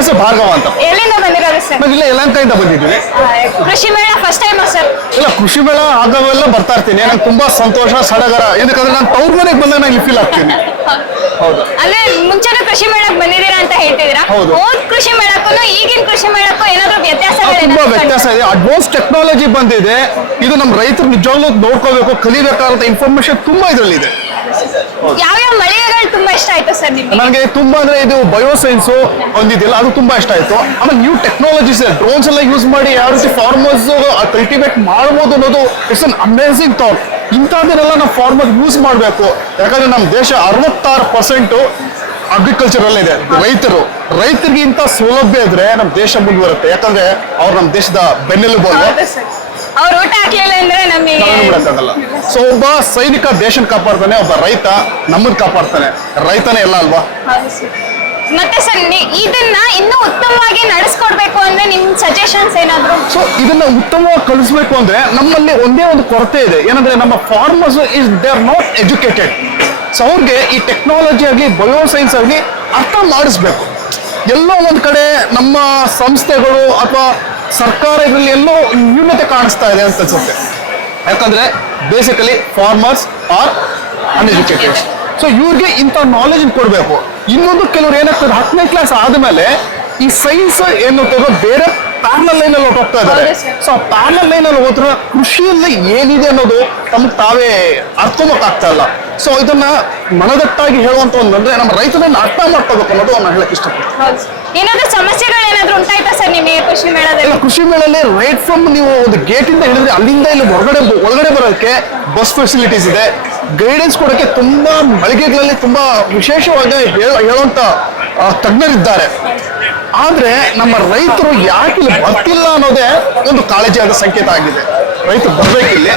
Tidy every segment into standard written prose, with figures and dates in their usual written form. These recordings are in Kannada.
ಹೆಸರು ಭಾರ್ಗವ ಅಂತ. ಎಲ್ಲಿಂದ ಬಂದಿರೋದು ಸರ್? ನಾವು ಇಲ್ಲೇ ಯಲಹಂಕದಿಂದ ಬಂದಿದ್ದೀವಿ. ಕೃಷಿ ಮೇಳ ಫಸ್ಟ್ ಟೈಮ್ ಸರ್? ಇಲ್ಲ, ಕೃಷಿ ಮೇಳ ಆದವೆಲ್ಲ ಬರ್ತಾ ಇರ್ತೀನಿ. ನಂಗೆ ತುಂಬಾ ಸಂತೋಷ, ಸಡಗರ. ಯಾಕಂದ್ರೆ ನಾನು ತವ್ರ ಮನೆಗೆ ಬಂದಾಗ ನಾನು ಇಲ್ಲಿ ಫೀಲ್ ಆಗ್ತೀನಿ. ಹೌದು. ಅಂದ್ರೆ ಮುಂಚೆನೂ ಕೃಷಿ ಮೇಳಕ್ಕೆ ಬಂದಿದ್ದೀರಾ ಅಂತ ಹೇಳ್ತಿದ್ದೀರಾ? ಹೌದು. ಹೋದ್ ಕೃಷಿ ಮೇಳಕ್ಕೂ ಈಗಿನ ಕೃಷಿ ಮೇಳಕ್ಕೂ ಏನಾದ್ರು ತುಂಬಾ ವ್ಯತ್ಯಾಸ ಇದೆ. ಅಡ್ವಾನ್ಸ್ ಟೆಕ್ನಾಲಜಿ ಬಂದಿದೆ. ಇದು ನಮ್ಮ ರೈತರು ನಿಜವಾಗ್ಲೂ ನೋಡ್ಕೋಬೇಕು, ಕಲಿಬೇಕಾದಂತ ಇನ್ಫಾರ್ಮೇಶನ್ ತುಂಬಾ ಇದರಲ್ಲಿದೆ. ಯಾವ್ಯಾವ ಮಳಿಗೆಗಳು ತುಂಬಾ ಇಷ್ಟ ಆಯ್ತು ಸರ್ ನಿಮ್ಗೆ? ನನಗೆ ತುಂಬಾ ಅಂದ್ರೆ ಇದು ಬಯೋಸೈನ್ಸ್ ಒಂದಿದೆಯಲ್ಲ, ಅದು ತುಂಬಾ ಇಷ್ಟ ಆಯ್ತು. ಆಮೇಲೆ ನ್ಯೂ ಟೆಕ್ನಾಲಜೀಸ್, ಡ್ರೋನ್ಸ್ ಎಲ್ಲ ಯೂಸ್ ಮಾಡಿ ಯಾವ ರೀತಿ ಫಾರ್ಮರ್ಸ್ ಕಲ್ಟಿವೇಟ್ ಮಾಡ್ಬೋದು ಅನ್ನೋದು ಇಟ್ಸ್ ಅನ್ ಅಮೇಸಿಂಗ್ ಥಾಟ್. ಇಂಥದ್ದನ್ನೆಲ್ಲ ನಾವು ಫಾರ್ಮರ್ ಯೂಸ್ ಮಾಡಬೇಕು. ಯಾಕಂದ್ರೆ ನಮ್ಮ ದೇಶ 66% ಅಗ್ರಿಕಲ್ಚರ್ ಅಲ್ಲೇ ಇದೆ. ರೈತರಿಗೆ ಇಂಥ ಸೌಲಭ್ಯ ಇದ್ರೆ ನಮ್ಮ ದೇಶ ಮುಂದುವರುತ್ತೆ. ಯಾಕಂದ್ರೆ ಅವ್ರು ನಮ್ಮ ದೇಶದ ಬೆನ್ನೆಲುಬು ಅಲ್ವಾ. ಅವ್ರು ಊಟ ಹಾಕ್ಲಿಲ್ಲ ಅಂದ್ರೆ ನಮಗೆ ಬಿಡಕ್ಕಾಗಲ್ಲ. ಸೊ ಒಬ್ಬ ಸೈನಿಕ ದೇಶನ ಕಾಪಾಡ್ತಾನೆ, ಒಬ್ಬ ರೈತ ನಮ್ಮನ್ನ ಕಾಪಾಡ್ತಾನೆ. ರೈತನೇ ಎಲ್ಲ ಅಲ್ವಾ. ಮತ್ತೆ ಸರ್, ಇದನ್ನ ಇನ್ನೂ ಉತ್ತಮವಾಗಿ ನಡೆಸ್ಕೊಡ್ಬೇಕು ಅಂದ್ರೆ ನಿಮ್ ಸಜೆಷನ್ಸ್ ಏನಾದ್ರು? ಸೊ ಇದನ್ನ ಉತ್ತಮವಾಗಿ ಕಲಿಸ್ಬೇಕು ಅಂದ್ರೆ ನಮ್ಮಲ್ಲಿ ಒಂದೇ ಒಂದು ಕೊರತೆ ಇದೆ. ಏನಂದ್ರೆ ನಮ್ಮ farmers they are not educated. So ಅವ್ರಿಗೆ ಈ ಟೆಕ್ನಾಲಜಿ ಆಗಲಿ ಬಯೋಸೈನ್ಸ್ ಆಗಲಿ ಅರ್ಥ ಮಾಡಿಸ್ಬೇಕು. ಎಲ್ಲೋ ಒಂದ್ ಕಡೆ ನಮ್ಮ ಸಂಸ್ಥೆಗಳು ಅಥವಾ ಸರ್ಕಾರಗಳಲ್ಲಿ ಎಲ್ಲೋ ನ್ಯೂನತೆ ಕಾಣಿಸ್ತಾ ಇದೆ ಅಂತ ಅನ್ಸುತ್ತೆ. ಯಾಕಂದ್ರೆ basically farmers are uneducated. So ಇವ್ರಿಗೆ ಇಂಥ ನಾಲೆಜ್ ಕೊಡಬೇಕು. ಇನ್ನೊಂದು ಕೆಲವರು ಏನಾಗ್ತದೆ, 10ನೇ ಕ್ಲಾಸ್ ಆದ್ಮೇಲೆ ಈ ಸೈನ್ಸ್ ಏನು ಬೇರೆ ಪ್ಯಾರಲಲ್ ಲೈನ್ ಅಲ್ಲಿ ಹೋಗ್ತಾ ಇದ್ದಾರೆ. ಸೊ ಆ ಪ್ಯಾರಲಲ್ ಲೈನ್ ಅಲ್ಲಿ ಹೋದ್ರೆ ಕೃಷಿಯಲ್ಲಿ ಏನಿದೆ ಅನ್ನೋದು ತಮ್ಗೆ ತಾವೇ ಅರ್ಥಮಕ್ ಆಗ್ತಾ ಇಲ್ಲ. ಸೊ ಇದನ್ನ ಮನದಟ್ಟಾಗಿ ಹೇಳುವಂತ ಒಂದಂದ್ರೆ ನಮ್ಮ ರೈತರನ್ನ ಅರ್ಥ ಮಾಡ್ಕೋಬೇಕು ಅನ್ನೋದು ನಾನು ಹೇಳಕ್ ಇಷ್ಟಪಡ್ತೀನಿ. ಏನಾದ್ರೂ ಸಮಸ್ಯೆಗಳು ಏನಾದ್ರು ಉಂಟಾಯ್ತಾ ಸರ್ ನಿಮಗೆ ಕೃಷಿ ಮೇಳದಲ್ಲಿ? ಕೃಷಿ ಮೇಳಲ್ಲಿ ರೈಟ್ ಫ್ರಮ್ ನೀವು ಒಂದು ಗೇಟ್ ಇಂದ ಹೇಳಿದ್ರೆ ಅಲ್ಲಿಂದ ಇಲ್ಲಿ ಒಳಗಡೆ ಬರೋದಕ್ಕೆ ಬಸ್ ಫೆಸಿಲಿಟೀಸ್ ಇದೆ. ಗೈಡೆನ್ಸ್ ಕೊಡೋಕೆ ತುಂಬಾ ಮಳಿಗೆಗಳಲ್ಲಿ ತುಂಬಾ ವಿಶೇಷವಾಗಿ ಹೇಳುವಂತ ತಜ್ಞರಿದ್ದಾರೆ. ಆದ್ರೆ ನಮ್ಮ ರೈತರು ಯಾಕೆ ಇಲ್ಲಿ ಬರ್ತಿಲ್ಲ ಅನ್ನೋದೇ ಒಂದು ಕಾಳಜಿಯಾದ ಸಂಕೇತ ಆಗಿದೆ. ರೈತರು ಬರ್ಬೇಕಿಲ್ಲಿ.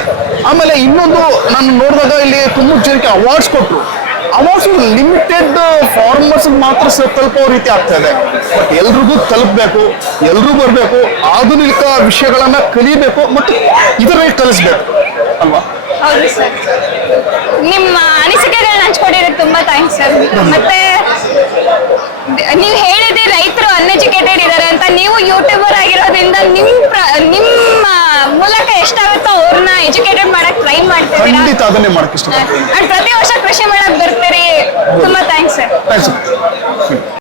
ಆಮೇಲೆ ಇನ್ನೊಂದು ನಾನು ನೋಡಿದಾಗ ಇಲ್ಲಿ ತುಂಬಾ ಜನಕ್ಕೆ ಅವಾರ್ಡ್ಸ್ ಕೊಟ್ಟರು. ಅವಾರ್ಡ್ಸ್ ಲಿಮಿಟೆಡ್ ಫಾರ್ಮರ್ಸ್ ಮಾತ್ರ ತಲುಪೋ ರೀತಿ ಆಗ್ತಾ ಇದೆ. ಬಟ್ ಎಲ್ರಿಗೂ ತಲುಪಬೇಕು, ಎಲ್ರೂ ಬರಬೇಕು, ಆಧುನಿಕ ವಿಷಯಗಳನ್ನ ಕಲಿಬೇಕು ಮತ್ತು ಇದರಲ್ಲಿ ಕಲಿಸ್ಬೇಕು ಅಲ್ವಾ. ಹೌದು ಸರ್, ನಿಮ್ಮ ಅನಿಸಿಕೆಗಳನ್ನ ಹಂಚ್ಕೊಂಡಿರೋದು ತುಂಬಾ ಥ್ಯಾಂಕ್ಸ್ ಸರ್. ಮತ್ತೆ ನೀವು ಹೇಳಿದ್ರೆ ರೈತರು ಅನ್ಎಜುಕೇಟೆಡ್ ಇದ್ದಾರೆ ಅಂತ. ನೀವು ಯೂಟ್ಯೂಬರ್ ಆಗಿರೋದ್ರಿಂದ ನಿಮ್ಮ ಮೂಲಕ ಎಷ್ಟಾಗುತ್ತೋ ಅವ್ರನ್ನ ಎಜುಕೇಟೆಡ್ ಮಾಡಕ್ ಟ್ರೈ ಮಾಡ್ತೀರಾ? ಖಂಡಿತ ಅದನ್ನೇ ಮಾಡಕ್ಕೆ ಇಷ್ಟಪಡ್ತೀನಿ. ಪ್ರತಿ ವರ್ಷ ಕೃಷಿ ಮೇಳಕ್ಕೆ ಬರ್ತೀರಿ. ತುಂಬಾ ಥ್ಯಾಂಕ್ಸ್ ಸರ್.